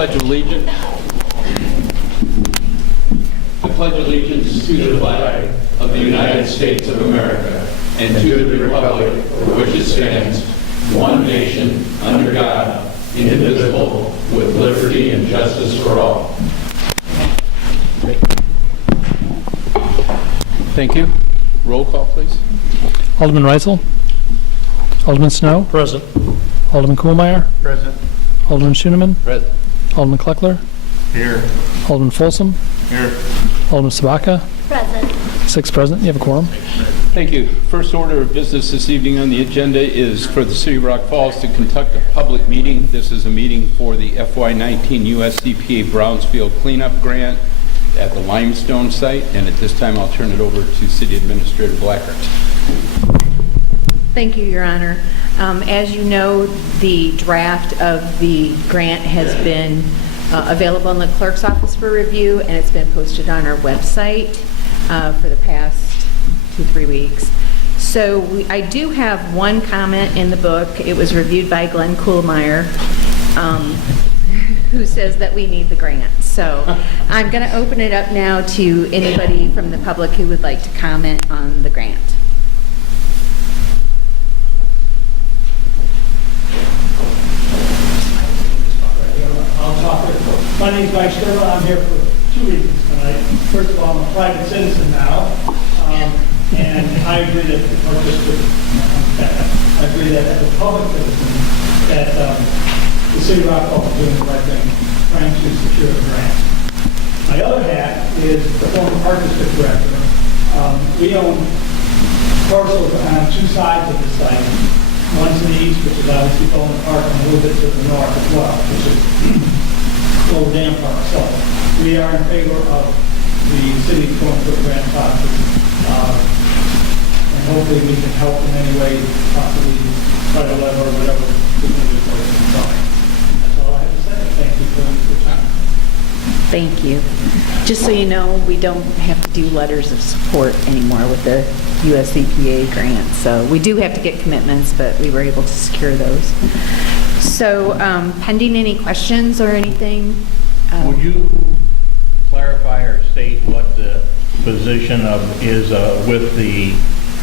Pledge of allegiance. I pledge allegiance to the flag of the United States of America and to the republic for which it stands, one nation, under God, indivisible, with liberty and justice for all. Thank you. Roll call, please. Alderman Reisel. Alderman Snow. Present. Alderman Kuhlmeier. Present. Alderman Schoenemann. Present. Alderman Kleckler. Here. Alderman Folsom. Here. Alderman Sabaka. Present. 6 present. You have a quorum. Thank you. First order of business this evening on the agenda is for the City of Rock Falls to conduct a public meeting. This is a meeting for the FY19 USDPA Brownsfield Cleanup Grant at the Limestone site, and at this time I'll turn it over to City Administrator Blackert. Thank you, Your Honor. As you know, the draft of the grant has been available in the clerk's office for review, and it's been posted on our website for the past 2-3 weeks. So I do have one comment in the book. It was reviewed by Glenn Kuhlmeier, who says that we need the grant. So I'm going to open it up now to anybody from the public who would like to comment on the grant. I'll talk. My name is Mike Sturba. I'm here for 2 reasons tonight. First of all, I'm a private citizen now, and I agree that, I agree that as a public citizen, that the City of Rock Falls is doing the right thing, trying to secure the grant. My other hat is the former Park District Director. We own parcels on 2 sides of the site. One's in the east, which is obviously Bowman Park, and a little bit to the north as well, which is Old Dam Park. So we are in favor of the city going for the grant process. And hopefully we can help in any way, possibly try to lever or whatever we can do for it. So that's all I have to say. Thank you for your time. Thank you. Just so you know, we don't have to do letters of support anymore with the US EPA grant. So we do have to get commitments, but we were able to secure those. So pending any questions or anything? Would you clarify or state what the position is with the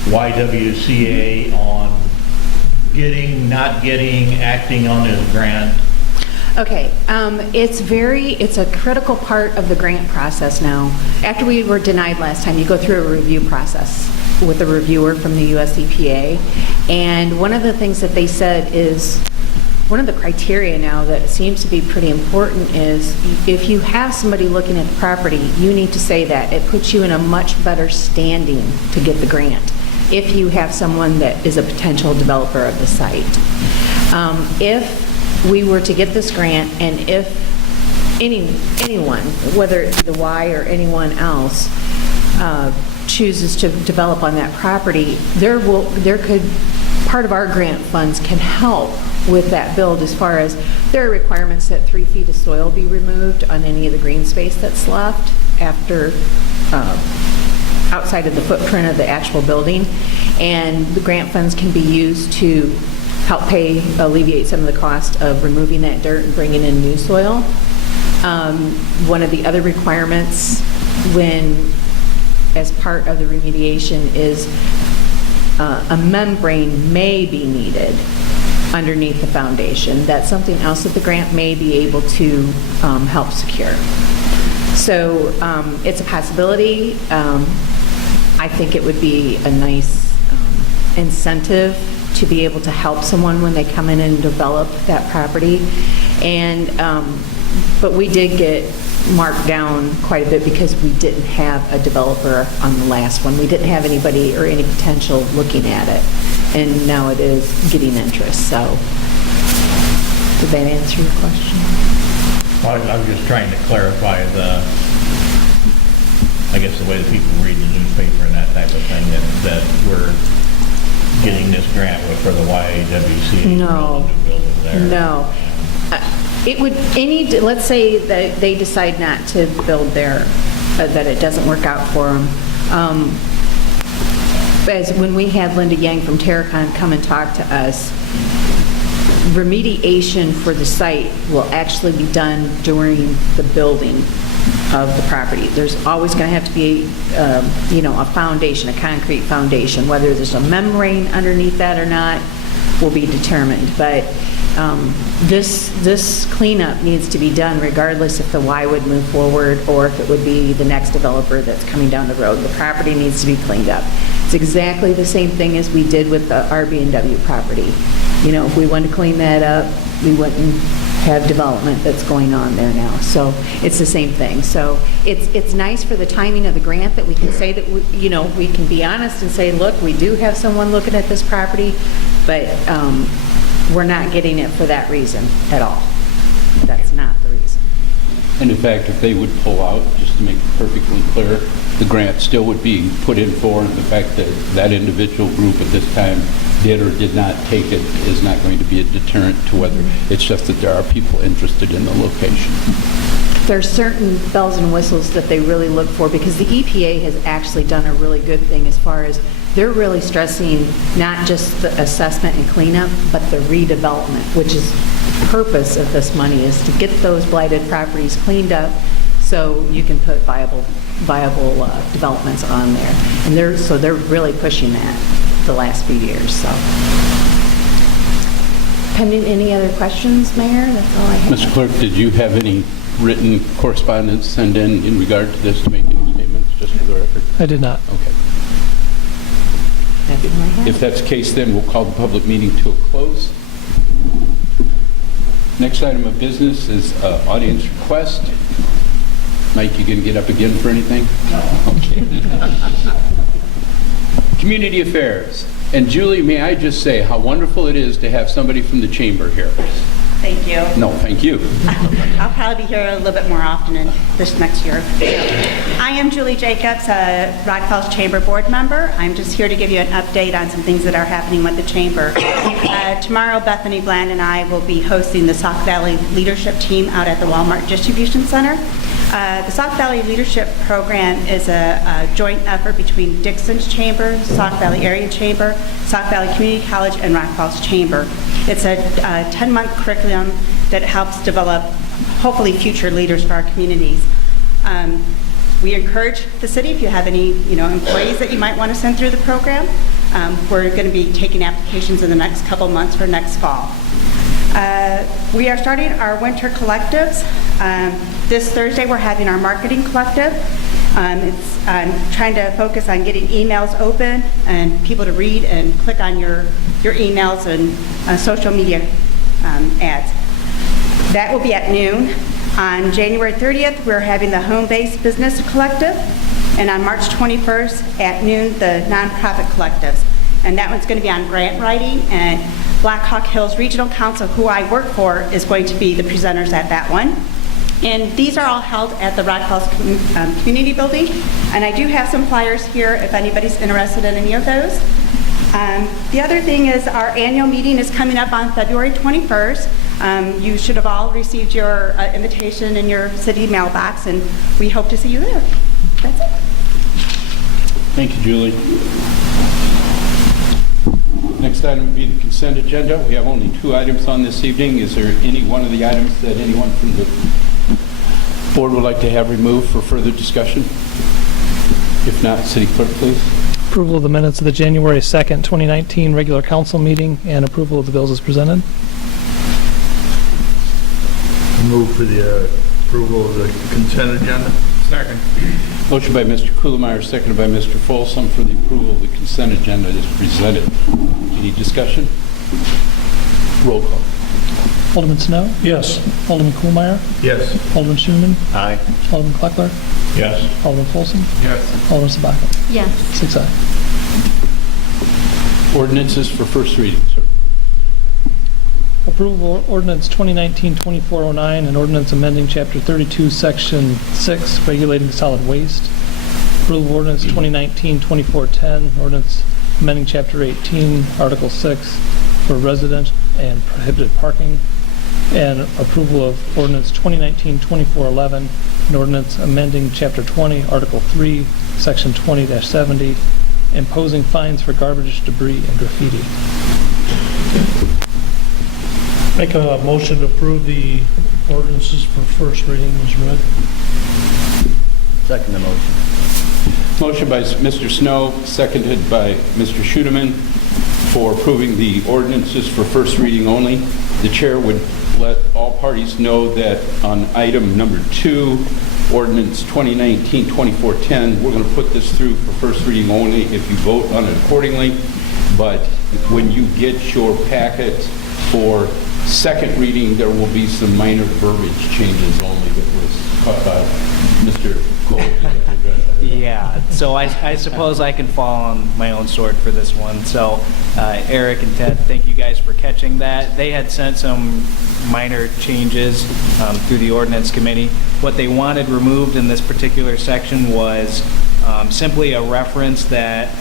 YWCA on getting, not getting, acting on this grant? Okay, it's a critical part of the grant process now. After we were denied last time, you go through a review process with a reviewer from the US EPA. And one of the things that they said is, one of the criteria now that seems to be pretty important is if you have somebody looking at the property, you need to say that. It puts you in a much better standing to get the grant if you have someone that is a potential developer of the site. If we were to get this grant, and if anyone, whether it be the Y or anyone else, chooses to develop on that property, part of our grant funds can help with that build, as far as there are requirements that 3 feet of soil be removed on any of the green space that's left after outside of the footprint of the actual building, and the grant funds can be used to help alleviate some of the cost of removing that dirt and bringing in new soil. One of the other requirements as part of the remediation is a membrane may be needed underneath the foundation. That's something else that the grant may be able to help secure. So it's a possibility. I think it would be a nice incentive to be able to help someone when they come in and develop that property. And but we did get marked down quite a bit because we didn't have a developer on the last one. We didn't have anybody or any potential looking at it. And now it is getting interest. So did that answer your question? Well, I was just trying to clarify I guess the way that people read the newspaper and that type of thing, that we're getting this grant for the YWCA. No. Building there. No. It would, let's say that they decide not to build there, that it doesn't work out for them. As when we had Linda Yang from Terracon come and talk to us, remediation for the site will actually be done during the building of the property. There's always going to have to be, a foundation, a concrete foundation. Whether there's a membrane underneath that or not will be determined. But this cleanup needs to be done regardless if the Y would move forward or if it would be the next developer that's coming down the road. The property needs to be cleaned up. It's exactly the same thing as we did with the RB&W property. If we wanted to clean that up, we wouldn't have development that's going on there now. So it's the same thing. So it's nice for the timing of the grant that we can say that, we can be honest and say, look, we do have someone looking at this property, but we're not getting it for that reason at all. That's not the reason. And in fact, if they would pull out, just to make it perfectly clear, the grant still would be put in for, and the fact that that individual group at this time did or did not take it is not going to be a deterrent to whether, it's just that there are people interested in the location. There are certain bells and whistles that they really look for, because the EPA has actually done a really good thing as far as they're really stressing not just the assessment and cleanup, but the redevelopment, which is the purpose of this money, is to get those blighted properties cleaned up so you can put viable developments on there. And they're really pushing that the last few years. So, pending any other questions, Mayor? That's all I have. Mr. Clerk, did you have any written correspondence sent in regard to this to make any statements, just for the record? I did not. Okay. That's all I have. If that's the case, then we'll call the public meeting to a close. Next item of business is audience request. Mike, you going to get up again for anything? No. Okay. Community affairs. And Julie, may I just say how wonderful it is to have somebody from the chamber here. Thank you. No, thank you. I'll probably be here a little bit more often in this next year. I am Julie Jacobs, a Rock Falls Chamber Board member. I'm just here to give you an update on some things that are happening with the Chamber. Tomorrow, Bethany Bland and I will be hosting the Sauk Valley Leadership Team out at the Walmart Distribution Center. The Sauk Valley Leadership Program is a joint effort between Dixon's Chamber, Sauk Valley Area Chamber, Sauk Valley Community College, and Rock Falls Chamber. It's a 10-month curriculum that helps develop, hopefully, future leaders for our communities. We encourage the city, if you have any employees that you might want to send through the program, we're going to be taking applications in the next couple months for next fall. We are starting our winter collectives. This Thursday, we're having our marketing collective. It's trying to focus on getting emails open and people to read and click on your emails and social media ads. That will be at noon. On January 30th, we're having the home-based business collective, and on March 21st at noon, the nonprofit collectives. And that one's going to be on grant writing, and Black Hawk Hills Regional Council, who I work for, is going to be the presenters at that one. And these are all held at the Rock Falls Community Building. And I do have some flyers here if anybody's interested in any of those. The other thing is our annual meeting is coming up on February 21st. You should have all received your invitation in your city mailbox, and we hope to see you there. That's it. Thank you, Julie. Next item would be the consent agenda. We have only 2 items on this evening. Is there any one of the items that anyone from the board would like to have removed for further discussion? If not, City Clerk, please. Approval of the minutes of the January 2nd, 2019 regular council meeting and approval of the bills as presented. Move for the approval of the consent agenda. Second. Motion by Mr. Kuhlmeyer, seconded by Mr. Folsom for the approval of the consent agenda as presented. Any discussion? Roll call. Alderman Snow? Yes. Alderman Kuhlmeyer? Yes. Alderman Schuman? Aye. Alderman Kleckler? Yes. Alderman Folsom? Yes. Alderman Sabaka? Yes. 6 ayes. Ordinances for first reading, sir. Approval of ordinance 2019-2409, an ordinance amending Chapter 32, Section 6, regulating solid waste. Approval of ordinance 2019-2410, ordinance amending Chapter 18, Article 6, for resident and prohibited parking. And approval of ordinance 2019-2411, an ordinance amending Chapter 20, Article 3, Section 20-70, imposing fines for garbage, debris, and graffiti. Make a motion to approve the ordinances for first reading as read. Second the motion. Motion by Mr. Snow, seconded by Mr. Schuneman for approving the ordinances for first reading only. The chair would let all parties know that on item number 2, ordinance 2019-2410, we're going to put this through for first reading only if you vote on it accordingly. But when you get your packet for second reading, there will be some minor verbiage changes only that was caught by Mr. Cole. Yeah, so I suppose I can fall on my own sword for this one. So Eric and Ted, thank you guys for catching that. They had sent some minor changes through the ordinance committee. What they wanted removed in this particular section was simply a reference that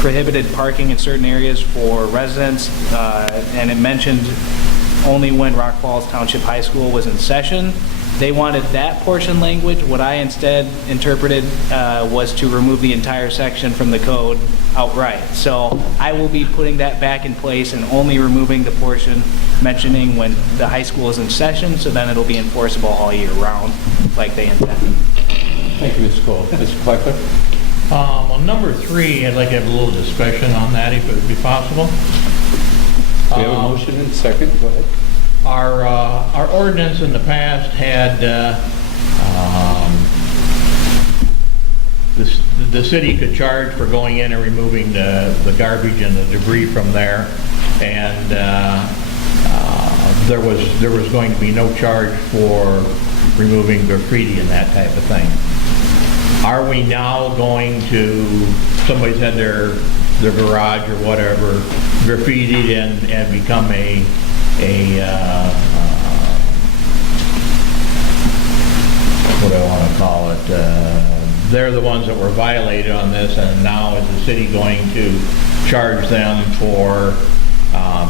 prohibited parking in certain areas for residents, and it mentioned only when Rock Falls Township High School was in session. They wanted that portion language. What I instead interpreted was to remove the entire section from the code outright. So I will be putting that back in place and only removing the portion mentioning when the high school is in session, so then it'll be enforceable all year round like they intended. Thank you, Mr. Cole. Mr. Kleckler? On number 3, I'd like to have a little discussion on that, if it would be possible. We have a motion and a second. Go ahead. Our ordinance in the past had, the city could charge for going in and removing the garbage and the debris from there, and there was going to be no charge for removing graffiti and that type of thing. Are we now going to, somebody's had their garage or whatever graffitied and become what do I want to call it? They're the ones that were violated on this, and now is the city going to charge them for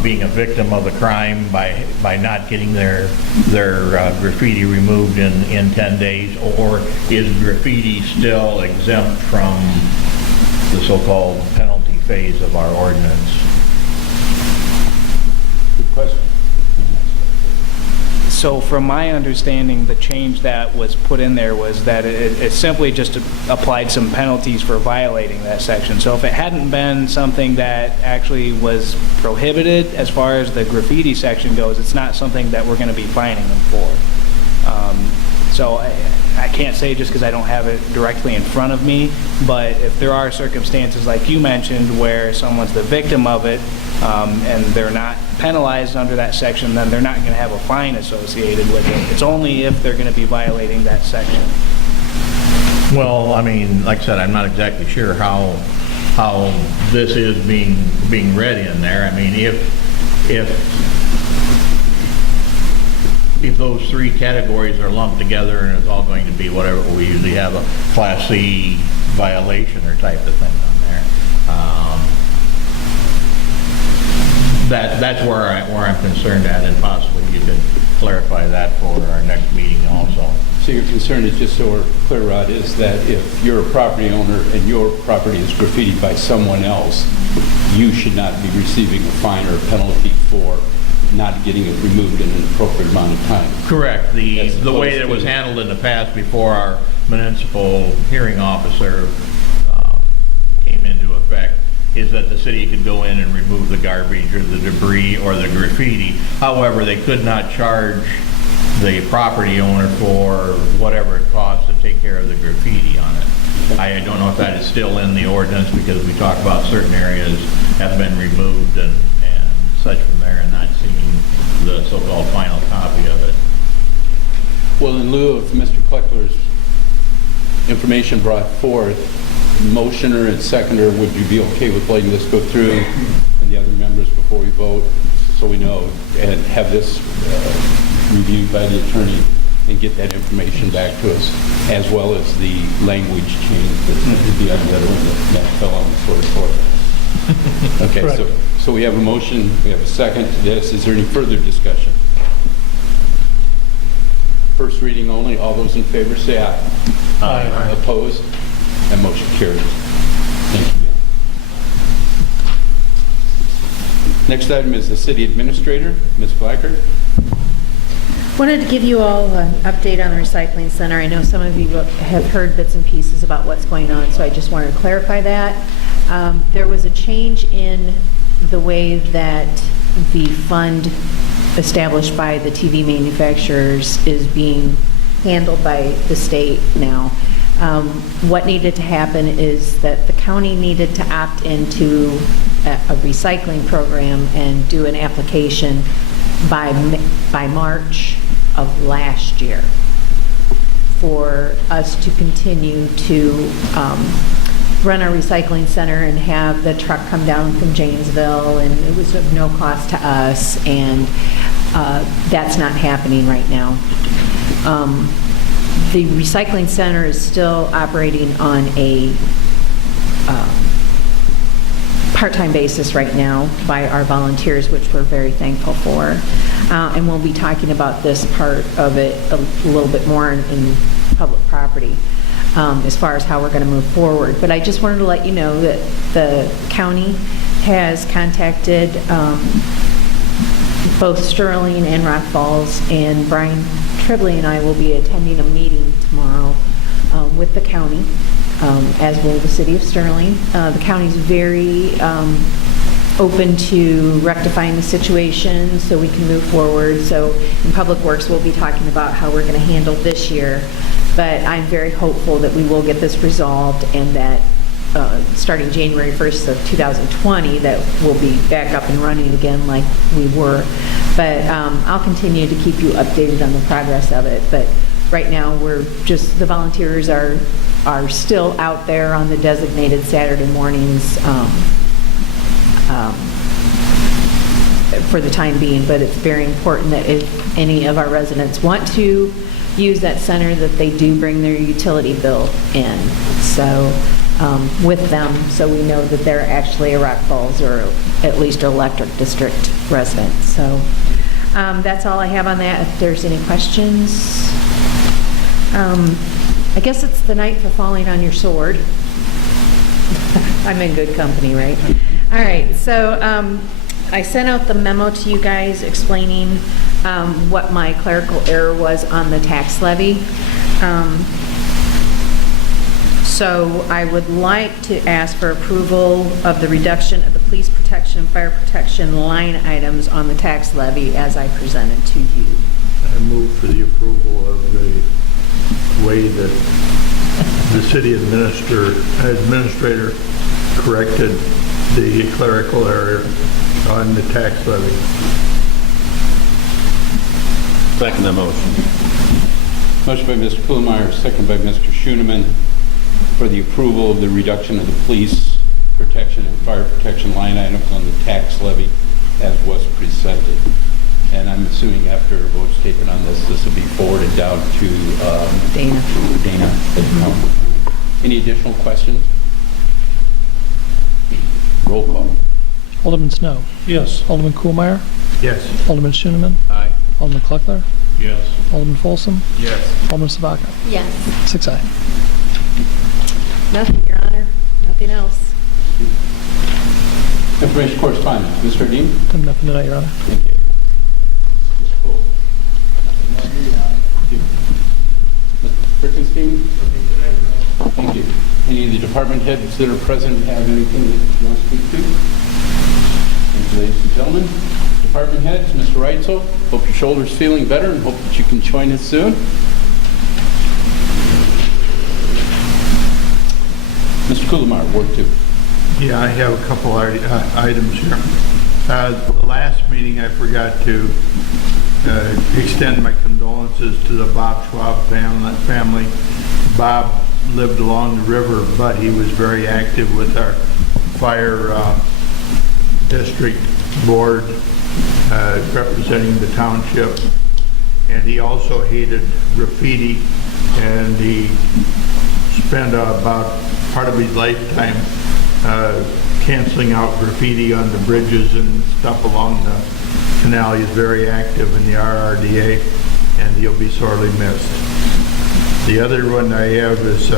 being a victim of the crime by not getting their graffiti removed in 10 days, or is graffiti still exempt from the so-called penalty phase of our ordinance? Good question. So from my understanding, the change that was put in there was that it simply just applied some penalties for violating that section. So if it hadn't been something that actually was prohibited as far as the graffiti section goes, it's not something that we're going to be fining them for. So I can't say just because I don't have it directly in front of me, but if there are circumstances like you mentioned where someone's the victim of it and they're not penalized under that section, then they're not going to have a fine associated with it. It's only if they're going to be violating that section. Well, I mean, like I said, I'm not exactly sure how this is being read in there. I mean, if those 3 categories are lumped together and it's all going to be whatever, we usually have a Class C violation or type of thing on there. That's where I'm concerned at, and possibly you could clarify that for our next meeting also. So your concern is, just so we're clear, Rod, is that if you're a property owner and your property is graffitied by someone else, you should not be receiving a fine or a penalty for not getting it removed in an appropriate amount of time. Correct. The way that it was handled in the past before our municipal hearing officer came into effect is that the city could go in and remove the garbage or the debris or the graffiti. However, they could not charge the property owner for whatever it costs to take care of the graffiti on it. I don't know if that is still in the ordinance, because we talk about certain areas have been removed and such from there, and not seeing the so-called final copy of it. Well, in lieu of Mr. Kleckler's information brought forth, motioner and seconder, would you be okay with letting this go through and the other members before we vote, so we know, and have this reviewed by the attorney and get that information back to us, as well as the language change that's going to be on the other one that fell on the floor? Okay, so we have a motion, we have a second to this. Is there any further discussion? First reading only. All those in favor say aye. Aye. Opposed? That motion carries. Thank you. Next item is the city administrator, Ms. Blackard. Wanted to give you all an update on the recycling center. I know some of you have heard bits and pieces about what's going on, so I just wanted to clarify that. There was a change in the way that the fund established by the TV manufacturers is being handled by the state now. What needed to happen is that the county needed to opt into a recycling program and do an application by March of last year for us to continue to run our recycling center and have the truck come down from Janesville, and it was of no cost to us, and that's not happening right now. The recycling center is still operating on a part-time basis right now by our volunteers, which we're very thankful for. And we'll be talking about this part of it a little bit more in public property as far as how we're going to move forward. But I just wanted to let you know that the county has contacted both Sterling and Rock Falls, and Brian Tribley and I will be attending a meeting tomorrow with the county, as will the city of Sterling. The county's very open to rectifying the situation so we can move forward. So in Public Works, we'll be talking about how we're going to handle this year. But I'm very hopeful that we will get this resolved, and that starting January 1st of 2020, that we'll be back up and running again like we were. But I'll continue to keep you updated on the progress of it. But right now, the volunteers are still out there on the designated Saturday mornings for the time being. But it's very important that if any of our residents want to use that center, that they do bring their utility bill in. So with them, so we know that they're actually a Rock Falls or at least an electric district resident. So that's all I have on that. If there's any questions. I guess it's the night for falling on your sword. I'm in good company, right? All right, so I sent out the memo to you guys explaining what my clerical error was on the tax levy. So I would like to ask for approval of the reduction of the police protection and fire protection line items on the tax levy as I presented to you. I move for the approval of the way that the city administrator corrected the clerical error on the tax levy. Second the motion. Motion by Mr. Kuhlmeyer, second by Mr. Schoeneman, for the approval of the reduction of the police protection and fire protection line items on the tax levy as was presented. And I'm assuming after a vote's taken on this will be forwarded down to Dana. Any additional questions? Roll call. Alderman Snow. Yes. Alderman Kuhlmeyer. Yes. Alderman Schoeneman. Aye. Alderman Kleckler. Yes. Alderman Folsom. Yes. Alderman Sabaka. Yes. 6-0. Nothing, Your Honor. Nothing else. Information correspondence. Mr. Dean? I have nothing tonight, Your Honor. Thank you. Ms. Cole? Thank you. Mr. Frickenstein? Thank you. Any of the department heads that are present have anything that you want to speak to? Thank you, ladies and gentlemen. Department heads, Mr. Reitzel, hope your shoulder's feeling better and hope that you can join us soon. Mr. Kuhlmeyer, Ward 2. Yeah, I have a couple items here. The last meeting, I forgot to extend my condolences to the Bob Schwab family. Bob lived along the river, but he was very active with our fire district board, representing the township. And he also hated graffiti, and he spent about part of his lifetime canceling out graffiti on the bridges and stuff along the canal. He's very active in the RRDA, and he'll be sorely missed. The other one I have is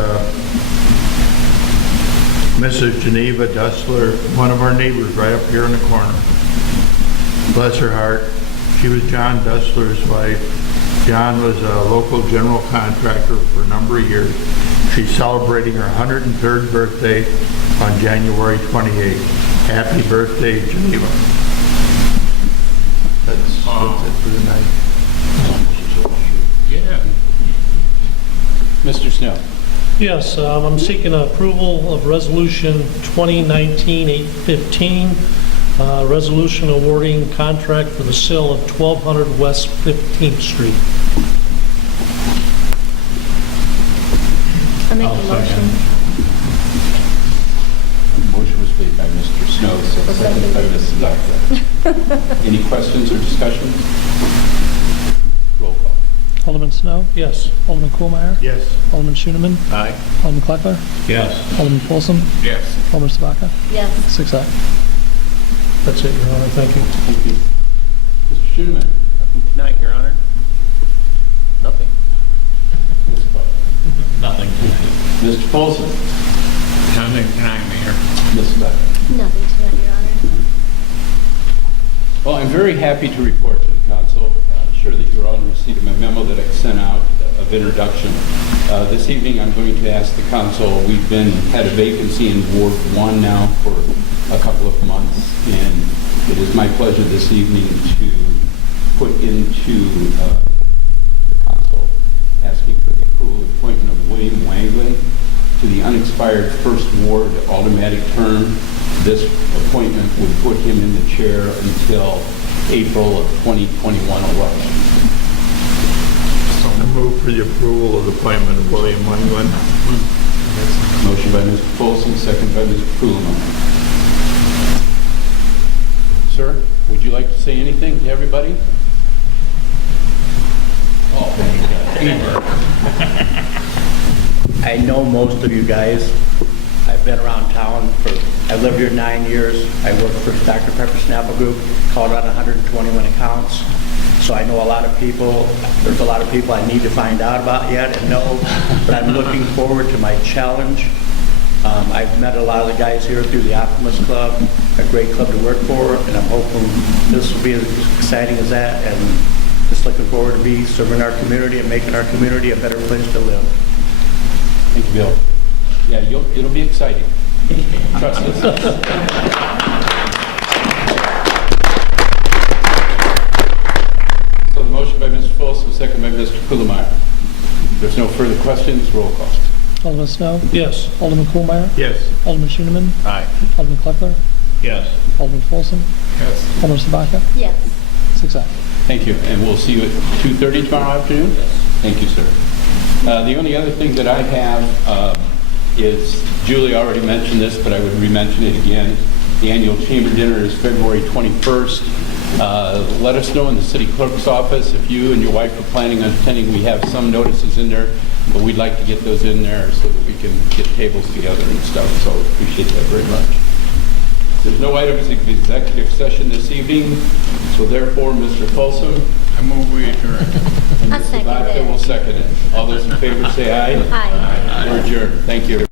Mrs. Geneva Dustler, one of our neighbors right up here in the corner. Bless her heart. She was John Dustler's wife. John was a local general contractor for a number of years. She's celebrating her 103rd birthday on January 28th. Happy birthday, Geneva. That's it for the night. Yeah. Mr. Snow. Yes, I'm seeking approval of Resolution 2019-815, resolution awarding contract for the sale of 1200 West 15th Street. I make the motion. Motion was made by Mr. Snow, seconded by Mrs. Zaka. Any questions or discussion? Roll call. Alderman Snow? Yes. Alderman Kohlmeyer? Yes. Alderman Schooneman? Aye. Alderman Kleckler? Yes. Alderman Folsom? Yes. Alderman Sabaka? Yes. 6 ayes. That's it, Your Honor. Thank you. Thank you. Mr. Schooneman. Tonight, Your Honor. Nothing. Ms. Clark. Nothing. Mr. Folsom. Nothing tonight, Mayor. Ms. Zaka. Nothing tonight, Your Honor. Well, I'm very happy to report to the council. I'm sure that you're all in receipt of my memo that I sent out of introduction. This evening, I'm going to ask the council, we've had a vacancy in Ward 1 now for a couple of months, and it is my pleasure this evening to put into the council asking for the approval of appointment of William Wangley to the unexpired First Ward automatic term. This appointment would put him in the chair until April of 2021 election. I move for the approval of the appointment of William Wangland. Motion by Mr. Folsom, second by Mr. Kuhlman. Sir, would you like to say anything to everybody? I know most of you guys. I've been around town I lived here 9 years. I worked for Dr. Pepper Snapple Group, called on 121 accounts. So I know a lot of people. There's a lot of people I need to find out about yet and know, but I'm looking forward to my challenge. I've met a lot of the guys here through the Optimist Club, a great club to work for, and I'm hoping this will be as exciting as that, and just looking forward to be serving our community and making our community a better place to live. Thank you, Bill. Yeah, it'll be exciting. Trust us. So the motion by Mr. Folsom, second by Mr. Kuhlmeyer. If there's no further questions, roll call. Alderman Snow? Yes. Alderman Kohlmeyer? Yes. Alderman Schooneman? Aye. Alderman Kleckler? Yes. Alderman Folsom? Yes. Alderman Sabaka? Yes. 6 ayes. Thank you, and we'll see you at 2:30 tomorrow afternoon? Thank you, sir. The only other thing that I have is, Julie already mentioned this, but I would re-mention it again. The annual chamber dinner is February 21st. Let us know in the city clerk's office if you and your wife are planning on attending. We have some notices in there, but we'd like to get those in there so that we can get tables together and stuff, so appreciate that very much. There's no items of executive session this evening, so therefore, Mr. Folsom. I move we adjourn. And I'll Mr. second Vodka it. will second it. All those in favor say aye. Aye. We're adjourned. Thank you.